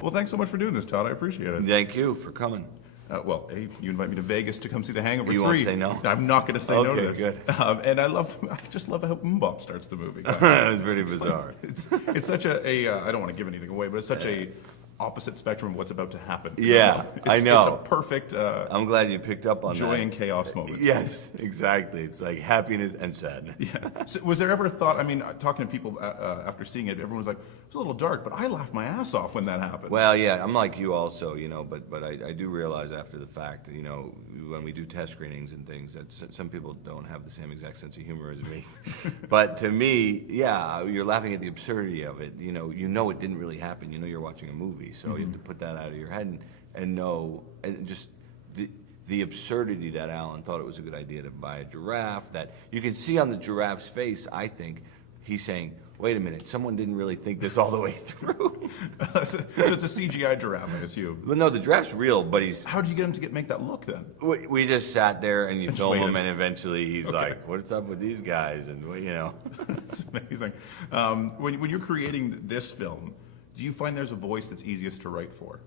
Well, thanks so much for doing this, Todd. I appreciate it. Thank you for coming. Well, hey, you invite me to Vegas to come see The Hangover 3. You won't say no? I'm not going to say no to this. Okay, good. And I just love how Mbop starts the movie. It's pretty bizarre. It's such a I don't want to give anything away, but it's such a opposite spectrum of what's about to happen. Yeah, I know. It's a perfect I'm glad you picked up on joy that. and chaos moment. Yes, exactly. It's like happiness and sadness. Yeah. So was there ever a thought, I mean, talking to people after seeing it, everyone was like, it was a little dark, but I laughed my ass off when that happened. Well, yeah, I'm like you also, but I do realize after the fact, when we do test screenings and things, that some people don't have the same exact sense of humor as me. But to me, yeah, you're laughing at the absurdity of it. You know it didn't really happen. You're watching a movie, so you have to put that out of your head and know, and just the absurdity that Alan thought it was a good idea to buy a giraffe, that you can see on the giraffe's face, I think, he's saying, wait a minute, someone didn't really think this all the way through. So it's a CGI giraffe, I assume. Well, no, the giraffe's real, but he's... How did you get him to make that look then? We just sat there and you film him, waited. and eventually he's like, what's up with these guys? And, That's amazing. When you're creating this film, do you find there's a voice that's easiest to write for?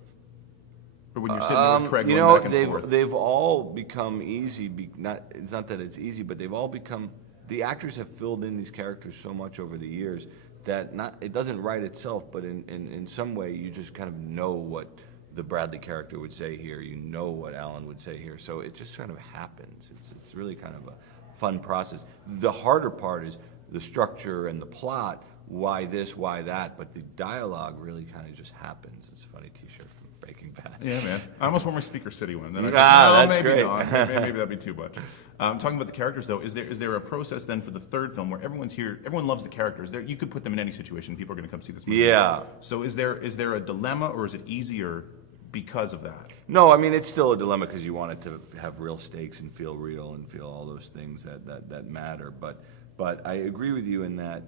Or when you're sitting there with Craig going back and forth? They've all become easy. It's not that it's easy, but they've all become... The actors have filled in these characters so much over the years that it doesn't write itself, but in some way you just kind of know what the Bradley character would say here. You know what Alan would say here. So it just kind of happens. It's really kind of a fun process. The harder part is the structure and the plot. Why this, why that? But the dialogue really kind of just happens. It's a funny T-shirt from Breaking Bad. Yeah, man. I almost wore my Speaker City one. Then I that's maybe great. not. Maybe that'd be too much. Talking about the characters, though, is there a process then for the third film where everyone loves the characters? You could put them in any situation. People are going to come see this movie. Yeah. So is there a dilemma, or is it easier because of that? No, I mean, it's still a dilemma because you want it to have real stakes and feel real and feel all those things that matter. But I agree with you in that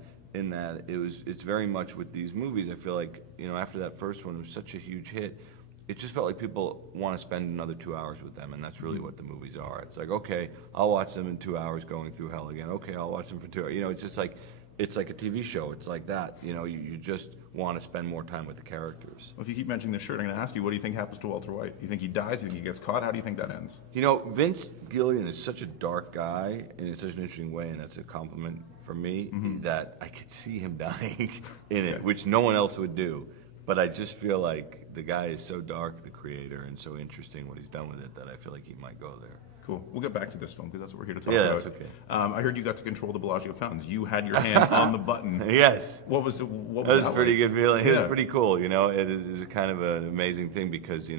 it's very much with these movies. I feel like, after that first one, it was such a huge hit. It just felt like people want to spend another 2 hours with them, and that's really what the movies are. It's like, okay, I'll watch them in 2 hours going through hell again. Okay, I'll watch them for 2 hours. It's just like, it's like a TV show. It's like that. You just want to spend more time with the characters. Well, if you keep mentioning this shirt, I'm going to ask you, what do you think happens to Walter White? Do you think he dies? Do you think he gets caught? How do you think that ends? Vince Gilligan is such a dark guy, and in such an interesting way, and that's a compliment for me, that I could see him dying in it, which no one else would do. But I just feel like the guy is so dark, the creator, and so interesting what he's done with it, that I feel like he might go there. Cool. We'll get back to this film because that's what we're here to talk Yeah, about. that's okay. I heard you got to control the Bellagio fountains. You had your hand on the button. Yes. What was That was a pretty good feeling. It was pretty cool. It is kind of an amazing thing because,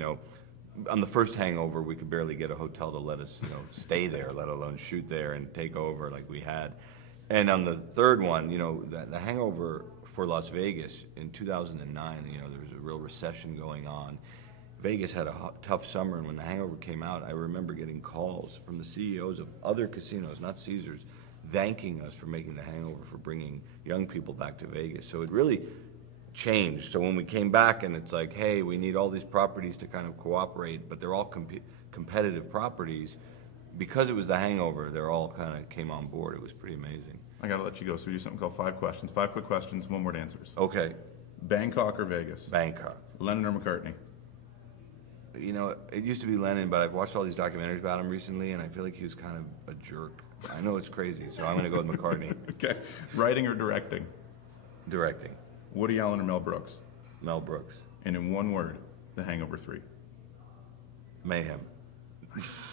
on the first Hangover, we could barely get a hotel to let us, stay there, let alone shoot there and take over like we had. And on the third one, the Hangover for Las Vegas in 2009, there was a real recession going on. Vegas had a tough summer, and when The Hangover came out, I remember getting calls from the CEOs of other casinos, not Caesars, thanking us for making The Hangover, for bringing young people back to Vegas. So it really changed. So when we came back and it's like, hey, we need all these properties to kind of cooperate, but they're all competitive properties, because it was The Hangover, they're all kind of came on board. It was pretty amazing. I got to let you go, so we do something called 5 questions. 5 quick questions, 1 word answers. Okay. Bangkok or Vegas? Bangkok. Lennon or McCartney? It used to be Lennon, but I've watched all these documentaries about him recently, and I feel like he was kind of a jerk. I know it's crazy, so I'm going to go with McCartney. Okay. Writing or directing? Directing. Woody Allen or Mel Brooks? Mel Brooks. And in 1 word, The Hangover 3. Mayhem. Nice.